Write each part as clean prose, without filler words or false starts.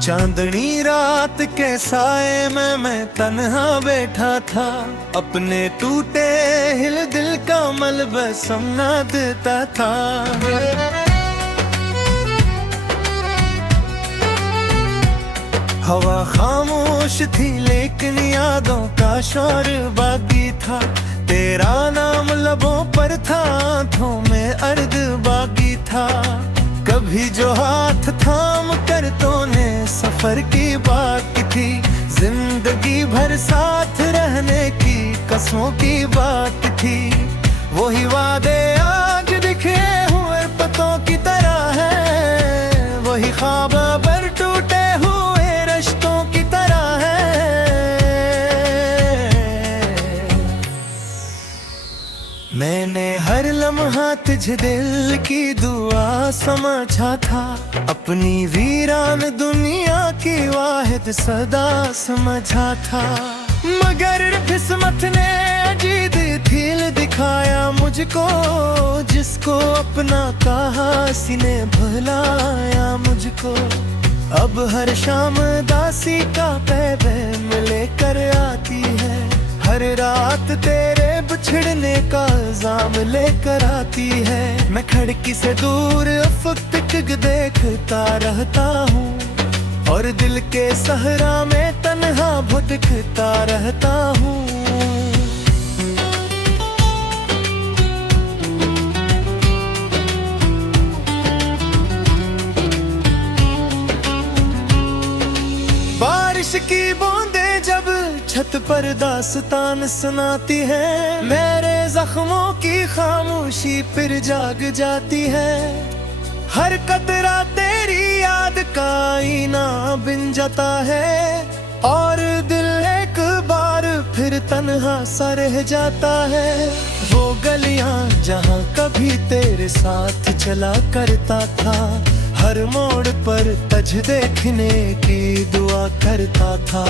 चांदनी रात के साए में मैं तन्हा बैठा था, अपने टूटे हिल दिल का मलबसम ना देता था। हवा खामोश थी लेकिन यादों का शोर बाकी था, तेरा नाम लबों पर था, आंखों में अर्द बाकी था। कभी जो हाथ थाम कर तूने सफर की बात की थी, जिंदगी भर साथ रहने की कसमों की बात थी। वही वादे आज दिखे हुए पतों की तरह है, वही ख्वाब पर टूटे हुए रिश्तों की तरह है। मैंने हर लम्हा तुझे दिल की दुआ समझा था, अपनी वीरान दुनिया की वाहिद सदा समझा था। मगर किस्मत ने अजीब खेल दिखाया मुझको, जिसको अपना कहा सीने भुलाया मुझको। अब हर शाम दासी का पैगाम लेकर आती है, हर रात तेरे बिछड़ने का इल्जाम लेकर आती है। मैं खिड़की से दूर अफक तक देखता रहता हूँ, और दिल के सहरा में तन्हा भटकता रहता हूँ। बारिश की बूंदें जब छत पर दास्तान सुनाती है, मेरे जख्मों की खामोशी फिर जाग जाती है। हर कतरा तेरी याद का आईना बिन जाता है, और दिल एक बार फिर तन्हा सा रह जाता है। वो गलियां जहां कभी तेरे साथ चला करता था, हर मोड़ पर तुझ देखने की दुआ करता था।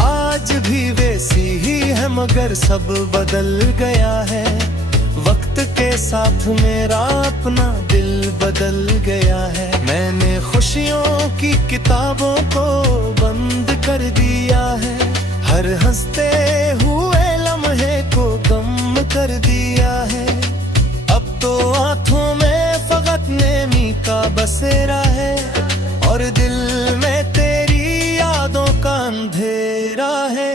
आज भी वैसी ही है मगर सब बदल गया है, वक्त के साथ मेरा अपना दिल बदल गया है। मैंने खुशियों की किताबों को बंद कर दिया है, हर हंसते हुए लम्हे को गम कर दिया है। अब तो आंखों में फकत नेमी का बसेरा है, और दिल में तेरी यादों का अंधेरा है।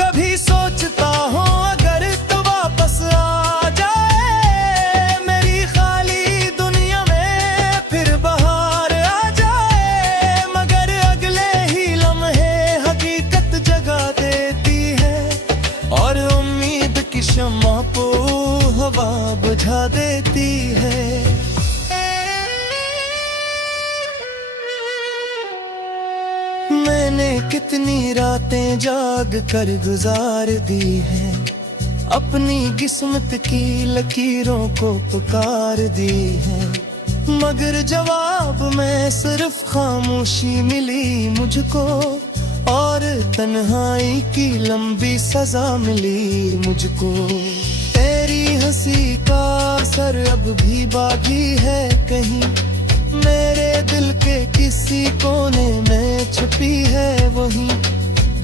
कभी सोचता हूँ अगर तो वापस आ जाए, मेरी खाली दुनिया में फिर बहार आ जाए। मगर अगले ही लम्हे हकीकत जगा देती है, और उम्मीद की शम्मा को हवा बुझा देती है। मैंने कितनी रातें जाग कर गुजार दी हैं, अपनी किस्मत की लकीरों को पुकार दी है। मगर जवाब में सिर्फ खामोशी मिली मुझको, और तन्हाई की लंबी सजा मिली मुझको। तेरी हंसी का असर अब भी बाकी है कहीं, मेरे दिल के किसी कोने में छुपी है वही।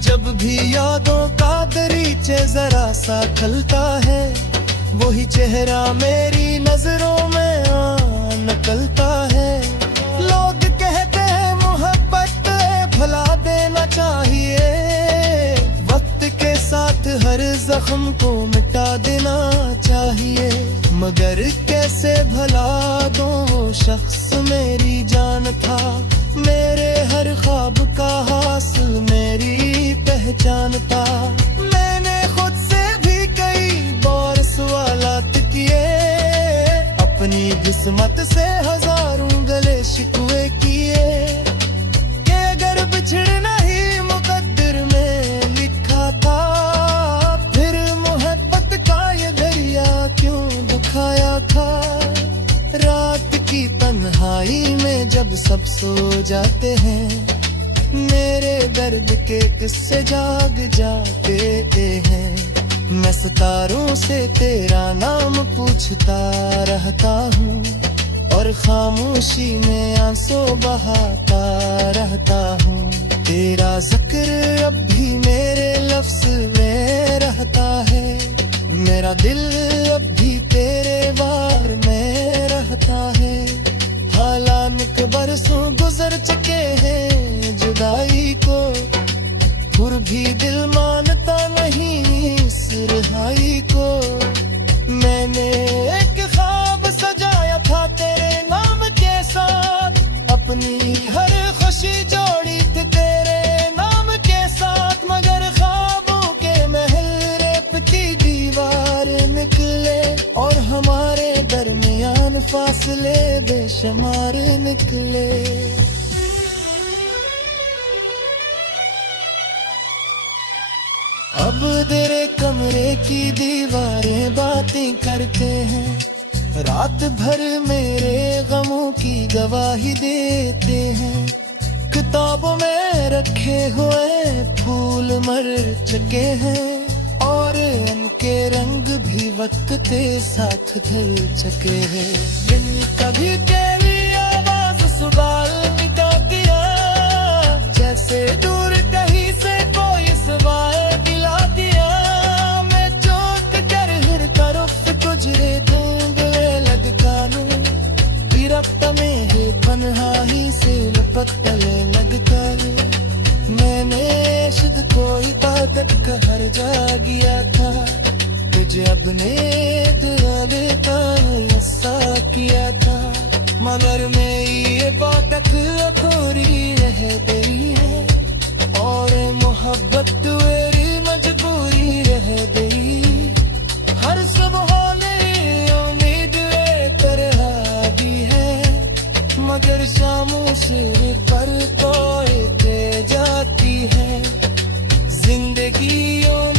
जब भी यादों का दरीचे जरा सा खलता है, वही चेहरा मेरी नजरों में निकलता है। लोग कहते हैं मोहब्बत भुला देना चाहिए, वक्त के साथ हर जख्म को मिटा देना चाहिए। मगर कैसे भला दो वो शख्स मेरी जान था, मेरे हर ख्वाब का हासिल मेरी पहचान था। मैंने खुद से भी कई बार सवालात किए, अपनी किस्मत से हजारों गले शिकवे किए, कि अगर बिछड़ना ही मुकद्दर में लिखा था, फिर मोहब्बत का ये दरिया क्यों दुखाया था। रात की तन्हाई में जब सब सो जाते हैं, मेरे दर्द के किस्से जाग जाते हैं। मैं सितारों से तेरा नाम पूछता रहता हूँ, और खामोशी में आंसू बहाता रहता हूँ। तेरा जिक्र अब भी मेरे लफ्ज में रहता है, मेरा दिल अब भी तेरे बार में रहता है। हालांक बरसों गुजर चुके हैं जुदाई को, फिर भी दिल मानता नहीं इस रिहाई को। मैंने एक ख्वाब सजाया था तेरे नाम के साथ, अपनी हर खुशी जोड़ी थी तेरे नाम के साथ, मगर ख्वाबों के महल रेत की दीवार निकले और हमारे दरमियान फासले बेशुमार निकले। अब तेरे कमरे की दीवारें बातें करते हैं, रात भर मेरे गमों की गवाही देते हैं। किताबों में रखे हुए फूल मर चुके हैं और इनके रंग भी वक्त के साथ ढल चुके हैं। दिल कभी तेरी आवाज सुगालता किया, जैसे दूर कहीं से कोई सवाए गिला दिया। मैं चोट कर हर तरफ गुजरे धुंधले लगकानू, विरक्त में है तन्हाई से लपकने लगकर। मैंने शुद्ध कोई ताकत का हर जा गया था, तुझे अपने दिल का हिस्सा किया था, मगर मेरी ये बात अधूरी रह गई है और मोहब्बत तेरी मजबूरी रह गई। हर सुबह नई उम्मीद तरह दी है, मगर शामों से पर कोई दे जाती है। जिंदगी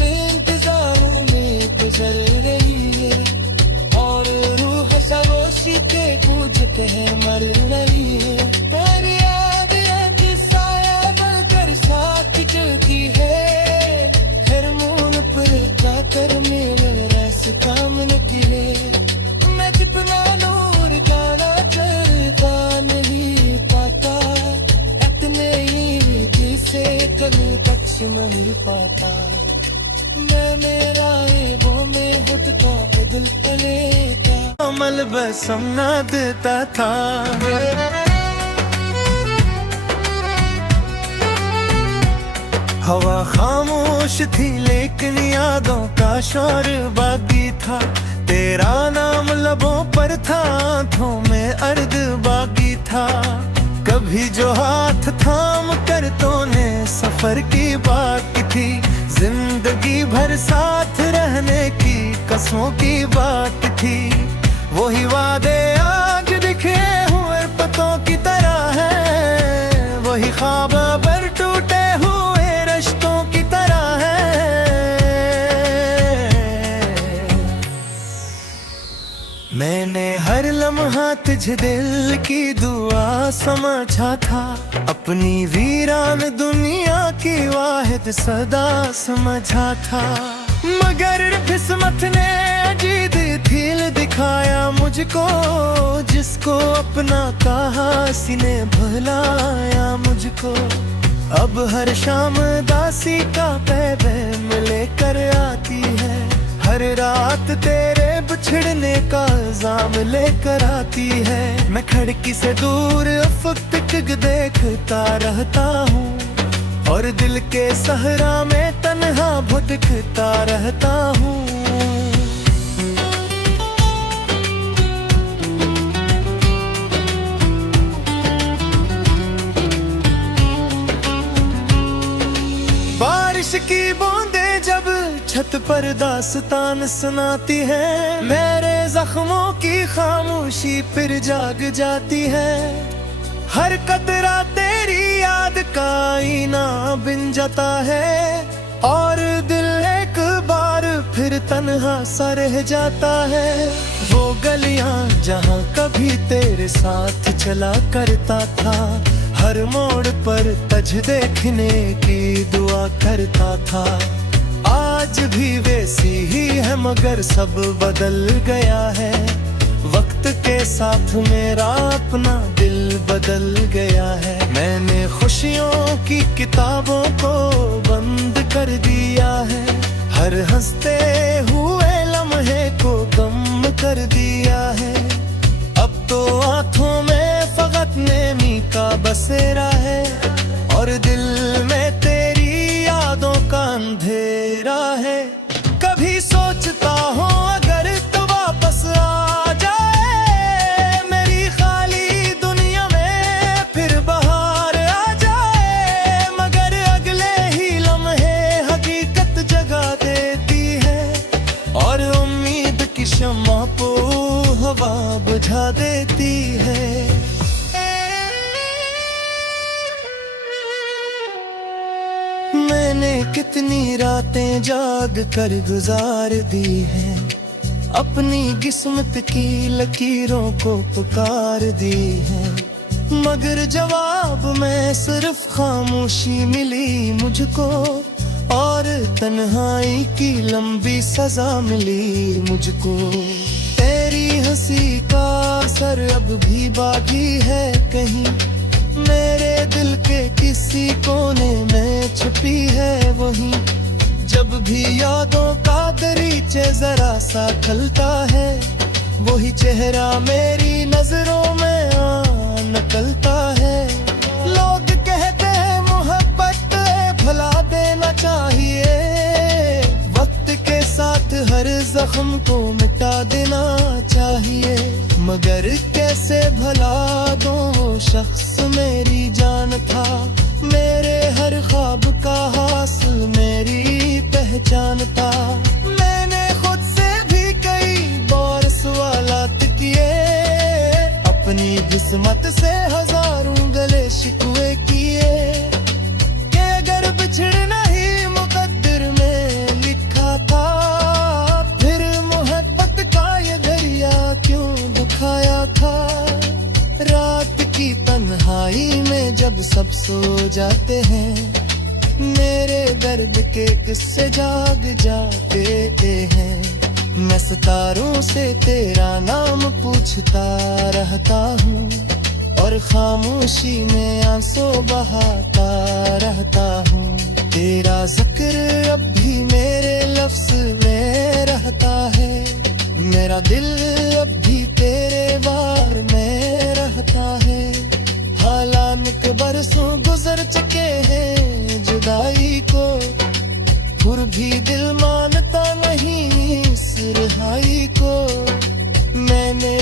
इंतजारों में गुजर रही है और रूह सरोशी के पूछ के मर रही है। तेरी याद है साया बनकर साथ चलती है, हर मून पर जाकर मेरे रास्ता में निकले। मैं जितना दूर जाना चाहता नहीं पाता, इतने ही जिसे कभी बख्श नहीं पाता। मैं मेरा वो में खुद का बदल चले क्या अमल बस ना देता था। हवा खामोश थी लेकिन यादों का शोर बाकी था, तेरा नाम लबों पर था, आंखों में अर्द बाकी था। कभी जो हाथ थाम कर तूने सफर की बात थी, जिंदगी भर साथ रहने की कसमों की बात थी। वही वादे आज दिखे हुए पतों की तरह है, वही ख्वाब पर टूटे हुए रिश्तों की तरह है। मैंने हर लम्हा तुझे दिल की दुआ समझा था, अपनी वीरान दुनिया की वाहिद सदा समझा था। मगर किस्मत ने अजीब खेल दिखाया मुझको, जिसको अपना कहा सीने भुलाया मुझको। अब हर शाम दासी का पैगाम लेकर आती है, हर रात तेरे बिछड़ने का इल्जाम लेकर आती है। मैं खिड़की से दूर अफक तक देखता रहता हूँ और दिल के सहरा में तन्हा भटकता रहता हूँ। बारिश की बूंदें जब छत पर दास्तान सुनाती है, मेरे जख्मों की खामोशी फिर जाग जाती है। हर कतरा तेरी याद का आईना बिन जाता है और दिल एक बार फिर तन्हा सा रह जाता है। वो गलियां जहां कभी तेरे साथ चला करता था, हर मोड़ पर तज देखने की दुआ करता था। आज भी वैसी ही है मगर सब बदल गया है, वक्त के साथ मेरा अपना दिल बदल गया है। मैंने खुशियों की किताबों को बंद कर दिया है। हर हंसते हुए लम्हे को कम कर दिया है। अब तो आंखों में फकत नेमी का बसेरा है और दिल में तेरी यादों का अंधेरा है। कभी सोचता हूँ अगर तो वापस आ जाए मेरी खाली दुनिया में, फिर बाहर आ जाए, मगर अगले ही लम्हे हकीकत जगा देती है और उम्मीद की शम्मा को हवा बुझा देती है। मैंने कितनी रातें जाग कर गुजार दी हैं, अपनी किस्मत की लकीरों को पुकार दी है, मगर जवाब में सिर्फ खामोशी मिली मुझको और तन्हाई की लंबी सजा मिली मुझको। तेरी हंसी का असर अब भी बाकी है कहीं, मेरे दिल के किसी कोने में छुपी है वही। जब भी यादों का दरीचे जरा सा खलता है, वही चेहरा मेरी नजरों में निकलता है। लोग कहते हैं मोहब्बत भुला देना चाहिए, वक्त के साथ हर जख्म को मिटा देना चाहिए, मगर कैसे भला दो वो शख्स मेरी जान था, मेरे हर ख्वाब का हासिल मेरी पहचान था। मैंने खुद से भी कई बार सवालात किए, अपनी किस्मत से हजारों गले शिकवे किए, कि अगर बिछड़ना ही मुकद्दर में लिखा था, फिर मोहब्बत का ये दरिया क्यों दुखाया था। रात की तन्हाई में जब सब सो जाते हैं, मेरे दर्द के किस्से जाग जाते हैं। मैं सितारों से तेरा नाम पूछता रहता हूँ और खामोशी में आंसू बहाता रहता हूँ। तेरा जिक्र अब भी मेरे लफ्ज में रहता है, मेरा दिल अब भी तेरे बार में रहता है। हालांकि बरसों गुजर चुके हैं जुदाई को, फिर भी दिल मानता नहीं इस रिहाई को। मैंने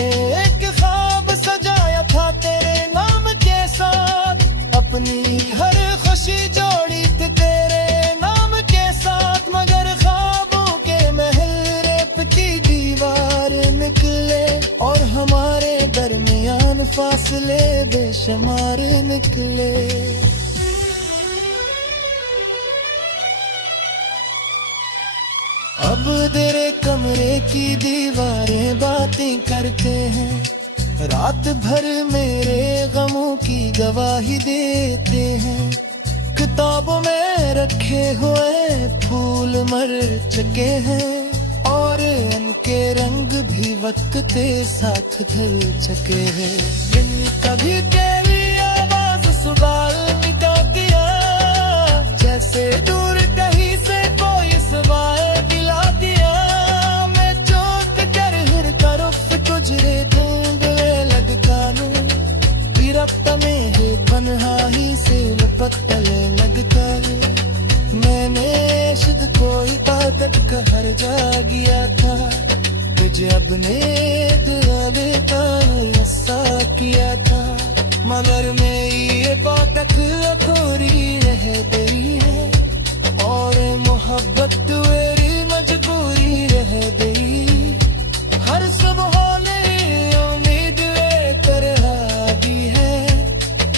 एक ख्वाब सजाया था तेरे नाम के साथ, अपनी हर खुशी जोड़ी थी तेरे नाम के साथ, मगर ख्वाबों के महल रेत की दीवार निकले और हमारे दरमियान फासले बेशुमार निकले। अब तेरे कमरे की दीवारें बातें करते हैं, रात भर मेरे गमों की गवाही देते हैं। किताबों में रखे हुए फूल मर चुके हैं और इनके रंग भी वक्त के साथ ढल चुके हैं। दिन कभी तेरी आवाज सुबह मिटा दिया, जैसे दूर कहीं से कोई सवाल दिला दिया। मैं चौंक कर हर तरफ तुझे ढूंढने लगा लूं, विरक्त में है तन्हाई से लपटने लगकर। मैंने खुद को ताकत का हर जा गया था, तुझे अपने दिल ऐसा किया था, मगर मेरी बात अधूरी रह गई है और मोहब्बत मेरी मजबूरी रह गई। हर सुबह नई उम्मीद लेकर आती है,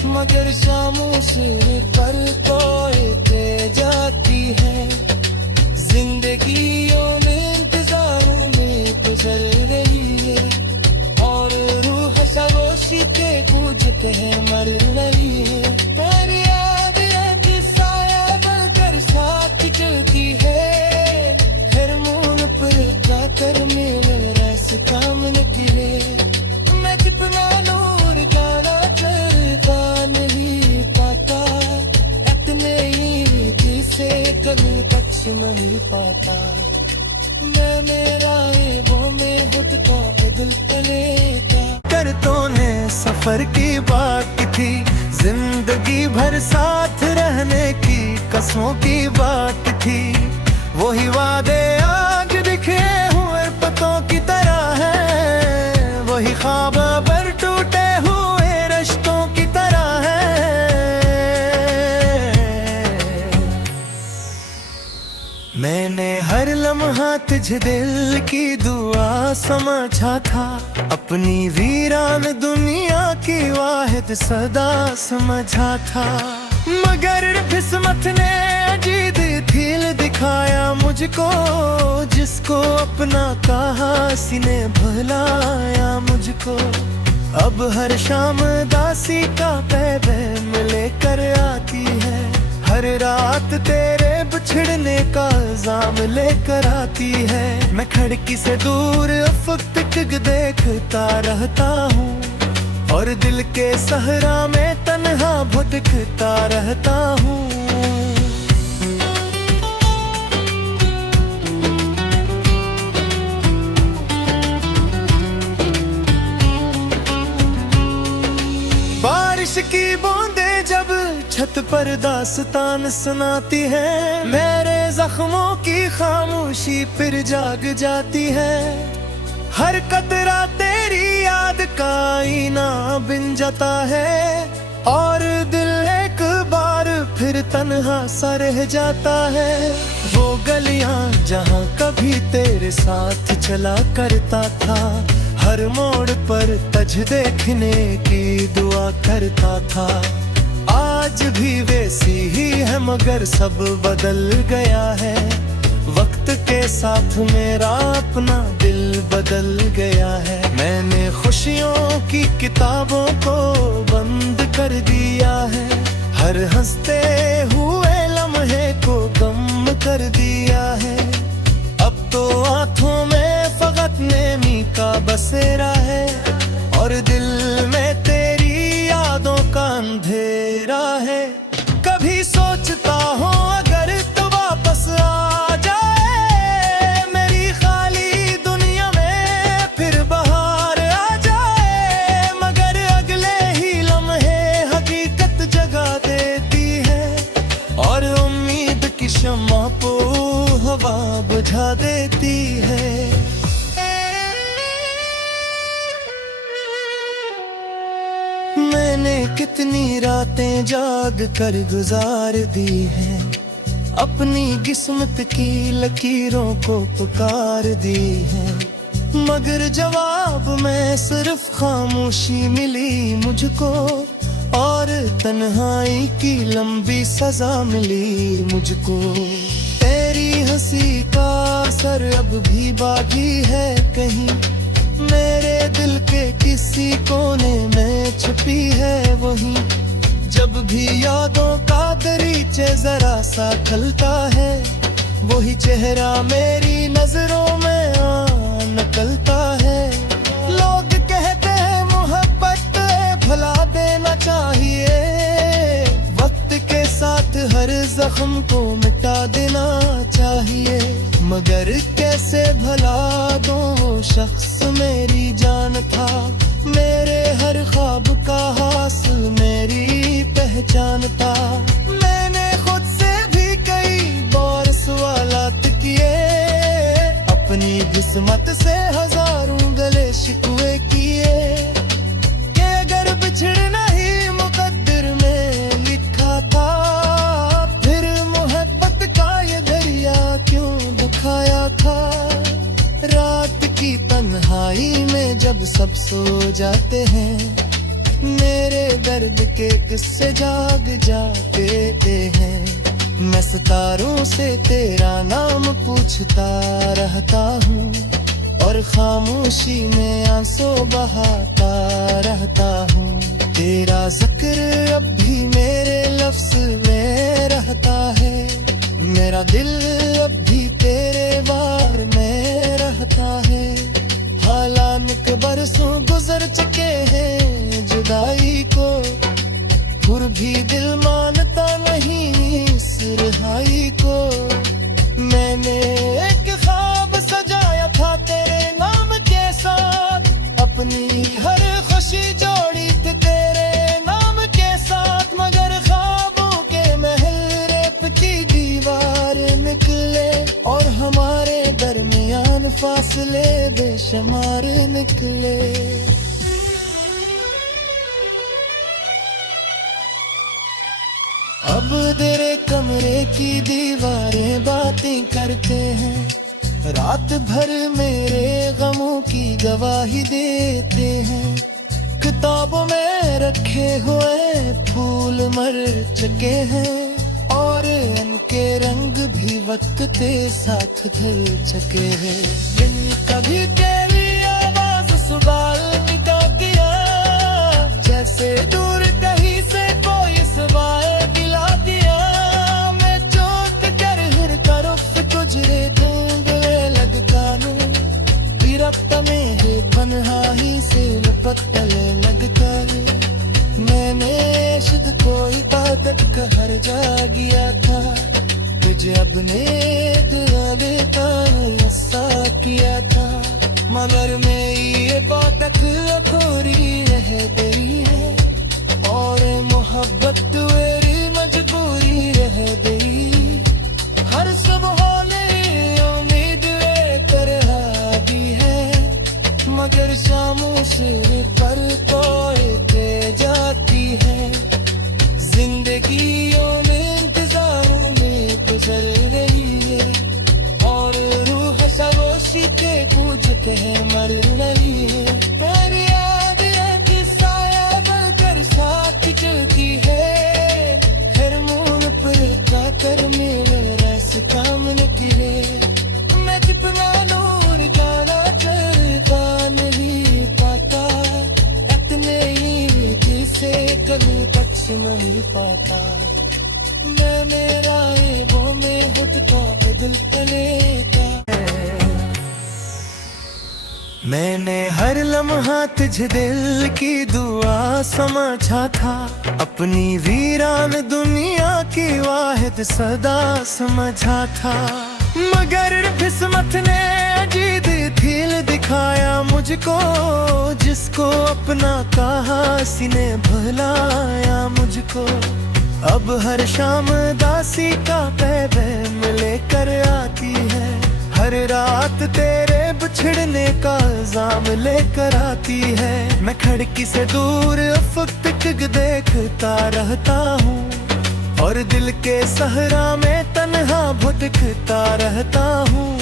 मगर शामों से पर तोड़ते जाती है। जिंदगी इंतजारों में गुजर रही है और रूह सरोशी के गूंजते हैं मर रही है। पर याद है कि साया बनकर साथ चलती है, हर मोड़ पर जाकर मिल रस काम निकले। नहीं पाता। मैं मेरा वो में खुद का बदल लेगा। करतों ने सफर की बात की थी, जिंदगी भर साथ रहने की कसमों की बात थी। वही वादे आज दिखे हुए पतों की तरह है, वही ख्वाब पर टूटे हुए रिश्तों की तरह है। मैंने हर लम्हा तुझे दिल की दुआ समझा था, अपनी वीरान दुनिया की वाहिद सदा समझा था। मगर किस्मत ने अजीब खेल दिखाया मुझको, जिसको अपना कहा सीने भुलाया मुझको। अब हर शाम दासी का पैगाम लेकर आती है, हर रात तेरे बिछड़ने का इल्जाम लेकर आती है। मैं खिड़की से दूर अफक तक देखता रहता हूँ, और दिल के सहरा में तन्हा भटकता रहता हूँ। बारिश की बूंदें जब छत पर दास्तान सुनाती है, मेरे जख्मों की खामोशी फिर जाग जाती है। हर कतरा तेरी याद का आईना बिन जाता है, और दिल एक बार फिर तन्हा सा रह जाता है। वो गलियां जहां कभी तेरे साथ चला करता था, हर मोड़ पर तज देखने की दुआ करता था। आज भी वैसी ही है मगर सब बदल गया है, वक्त के साथ मेरा अपना दिल बदल गया है। मैंने खुशियों की किताबों को बंद कर दिया है, हर हंसते हुए लम्हे को गम कर दिया है। अब तो आंखों में फकत नेमी का बसेरा है, और दिल में तेरी यादों का अंधेरा है। कभी सोचता हूँ अगर तो वापस आ जाए, मेरी खाली दुनिया में फिर बहार आ जाए। मगर अगले ही लम्हे हकीकत जगा देती है, और उम्मीद की शम्मा को हवा बुझा देती है। मैंने कितनी रातें जाग कर गुजार दी हैं, अपनी किस्मत की लकीरों को पुकार दी है। मगर जवाब में सिर्फ खामोशी मिली मुझको, और तन्हाई की लंबी सजा मिली मुझको। तेरी हंसी का असर अब भी बाकी है कहीं, मेरे दिल के किसी कोने में छुपी है वही। जब भी यादों का दरीचे जरा सा खलता है, वही चेहरा मेरी नजरों में निकलता है। लोग कहते हैं मोहब्बत भुला देना चाहिए, वक्त के साथ हर जख्म को मिटा देना चाहिए। मगर कैसे भला दो वो शख्स मेरी जान था, मेरे हर ख्वाब का हासिल मेरी पहचान था। मैंने खुद से भी कई बार सवालात किए, अपनी किस्मत से हजारों गले शिकवे किए, कि अगर बिछड़ना ही मुकद्दर में लिखा था, फिर मोहब्बत का ये दरिया क्यों दुखाया था। रात की तन्हाई में जब सब सो जाते हैं, मेरे दर्द के किस्से जाग जाते हैं। मैं सितारों से तेरा नाम पूछता रहता हूँ, और खामोशी में आंसू बहाता रहता हूँ। तेरा जिक्र अब भी मेरे लफ्ज में रहता है, मेरा दिल अब भी तेरे बार में रहता है। हालांकि बरसों गुजर चुके हैं जुदाई को, फिर भी दिल मानता नहीं इस रिहाई को। फासले बेशुमार निकले। अब तेरे कमरे की दीवारें बातें करते हैं, रात भर मेरे गमों की गवाही देते हैं। किताबों में रखे हुए फूल मर चुके हैं और इनके रंग भी वक्त के साथ ढल चुके हैं। दिल कभी तेरी आवाज सुबह किया, जैसे दूर कहीं से कोई सवाए गिला दिया। मैं चोट कर हर तरफ गुजरे ढूंढने लग कानूं, विरक्त में है तन्हाई से लपटने लग कर। मैंने शुद्ध कोई ताकत का हर जा गया था, तुझे अपने दिल का हिस्सा किया था। मगर मैं ये बात अखोरी रह गई है और मोहब्बत मेरी मजबूरी रह गई। हर सुबह ने उम्मीद लेकर आती है, मगर शामों से पर तोड़ते जाती है। जिंदगियों में इंतजारों में गुजर रही है और रूह सरोशी के पूछ के मर रही है। पर याद है कि साया बनकर साथ चलती है, हर मोड़ पर जाकर मेरे रस काम निकले। मैं कितना दूर जाना चाहता नहीं पाता, इतने ही किसे कभी बच नहीं पाता। मैं मेरा वो में खुद का बदल लेता। मैंने हर लम्हा तुझे दिल की दुआ समझा था, अपनी वीरान दुनिया की वाहिद सदा समझा था। मगर किस्मत ने अजीब खेल दिखाया मुझको, जिसको अपना कहा सीने भुलाया मुझको। अब हर शाम दासी का पैगाम लेकर आती है, हर रात तेरे बिछड़ने का इल्जाम लेकर आती है। मैं खिड़की से दूर अफक तक देखता रहता हूँ और दिल के सहरा में तन्हा भटकता रहता हूँ।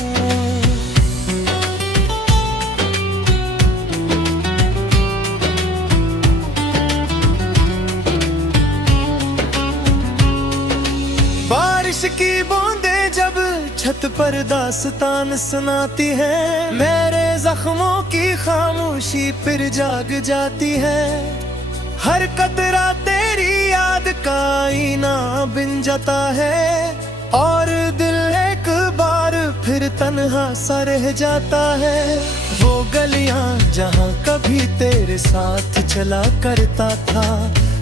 बारिश की बूंदे जब छत पर दास्तान सुनाती है, मेरे जख्मों की खामोशी फिर जाग जाती है। हर कतरा तेरी याद का आईना बिन जाता है और दिल एक बार फिर तन्हा सा रह जाता है। वो गलियां जहां कभी तेरे साथ चला करता था,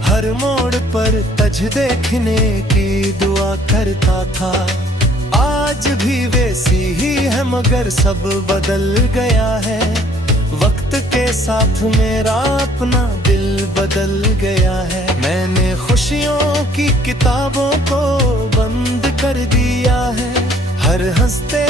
हर मोड़ पर तुझ देखने की दुआ करता था। आज भी वैसी ही है मगर सब बदल गया है, वक्त के साथ मेरा अपना दिल बदल गया है। मैंने खुशियों की किताबों को बंद कर दिया है, हर हंसते